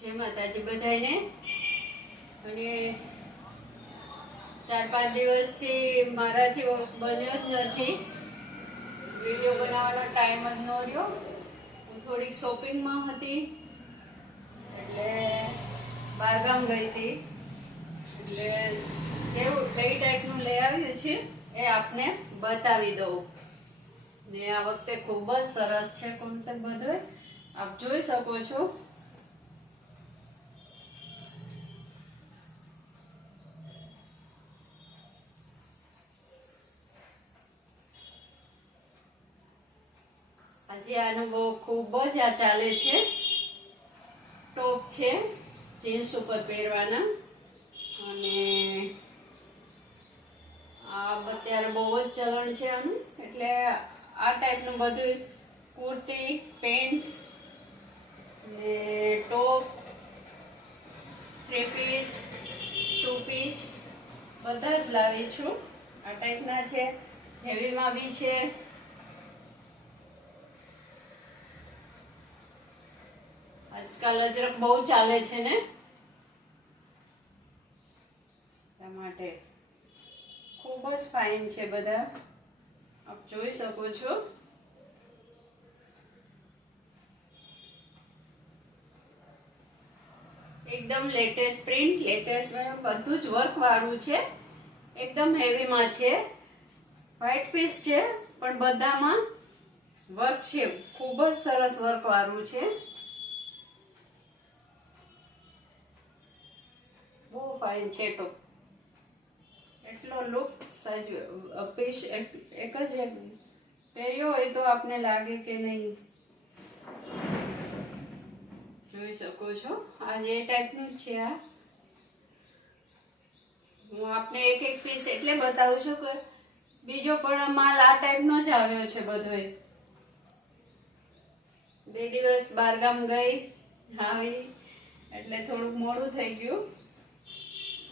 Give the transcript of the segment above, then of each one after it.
જય માતાજી બધાને. અને 4-5 દિવસથી મારાથી બન્યો જ નથી, વિડીયો બનાવવાનો ટાઈમ જ ન રહ્યો. હું થોડીક શોપિંગમાં હતી એટલે બહારગામ ગઈ હતી, એટલે કેવું કઈ ટાઈપનું લઈ આવ્યું છે એ આપને બતાવી દઉં. ને આ વખતે ખૂબ જ સરસ છે કોન્સેપ્ટ બધો, આપ જોઈ શકો છો. આજે આનો બહુ ખૂબ જ આ ચાલે છે. ટોપ છે જીન્સ ઉપર પહેરવાના, અને આ અત્યારે બહુ જ ચલણ છે આનું. એટલે આ ટાઈપનું બધું કુર્તી, પેન્ટ ને ટોપ, 3 પીસ, 2 પીસ બધા જ લાવી છું. આ ટાઈપના છે, હેવીમાં બી છે. આજકાલ અજરક બહુ ચાલે છે ને, એટલા માટે ખૂબ જ ફાઇન છે બધા, આપ જોઈ શકો છો. એકદમ લેટેસ્ટ પ્રિન્ટ, લેટેસ્ટ બધું જ વર્ક વાળું છે. એકદમ હેવીમાં છે, વ્હાઈટ પીસ છે પણ બધામાં વર્ક છે. ખૂબ જ સરસ વર્ક વાળું છે, બહુ ફાઇન છે. તો એટલો લુક પીસ એક જ પહેર્યો હોય તો આપને લાગે કે નહીં. જોઈ શકો છો, આ જે ટાઈપનું છે. આ હું આપને એક એક પીસ એટલે બતાવું છું કે બીજો પણ માલ આ ટાઈપનો જ આવ્યો છે બધોય. 2 દિવસ બહારગામ ગઈ આવી એટલે થોડુંક મોડું થઈ ગયું,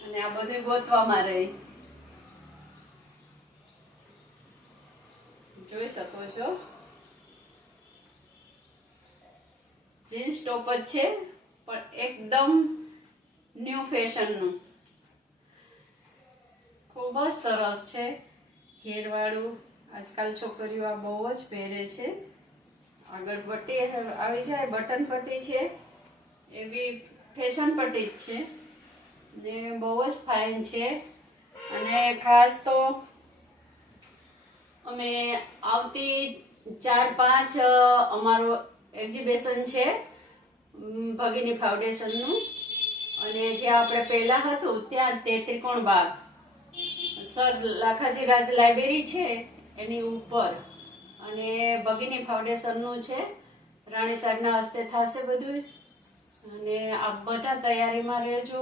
અને આ બધું ગોતવામાં રહી. જોઈ શકો છો, જીન્સ ટોપ જ છે પણ એકદમ ન્યૂ ફેશનનું. ખૂબ જ સરસ છે, ઘેરવાળું. આજકાલ છોકરીઓ આ બહુ જ પહેરે છે. આગળ પટ્ટી આવી જાય, બટન પટ્ટી છે, એવી ફેશન પટ્ટી જ છે ને બહુ જ ફાઇન છે. અને ખાસ તો અમે આવતી 4-5 અમારો એક્ઝિબિશન છે ભગિની ફાઉન્ડેશનનું, અને જ્યાં આપણે પહેલાં હતું ત્યાં તે ત્રિકોણ બાગ સર લાખાજી રાજ લાઇબ્રેરી છે એની ઉપર, અને ભગિની ફાઉન્ડેશનનું છે. રાણી સાહેબના હસ્તે થશે બધું. અને આપ બધા તૈયારીમાં રહેજો.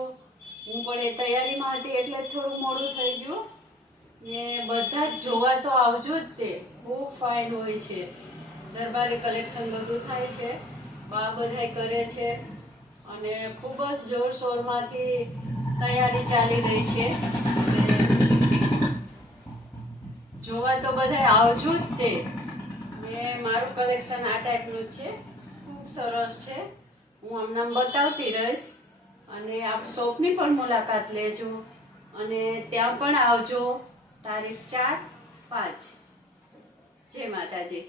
હું પણ એ તૈયારીમાં હતી એટલે થોડું મોડું થઈ ગયું. ને બધા જ જોવા તો આવજો જ. તે બહુ ફાઇન હોય છે. દરબારી કલેક્શન બધું થાય છે, બા બધાય કરે છે, અને ખૂબ જ જોરશોરમાંથી તૈયારી ચાલી રહી છે. જોવા તો બધાય આવજો જ તે. ને મારું કલેક્શન આ ટાઈપનું જ છે, ખૂબ સરસ છે. હું આમ બતાવતી રહીશ, અને આપ શોપની પણ મુલાકાત લેજો, અને ત્યાં પણ આવજો તારીખ 4-5. જય માતાજી.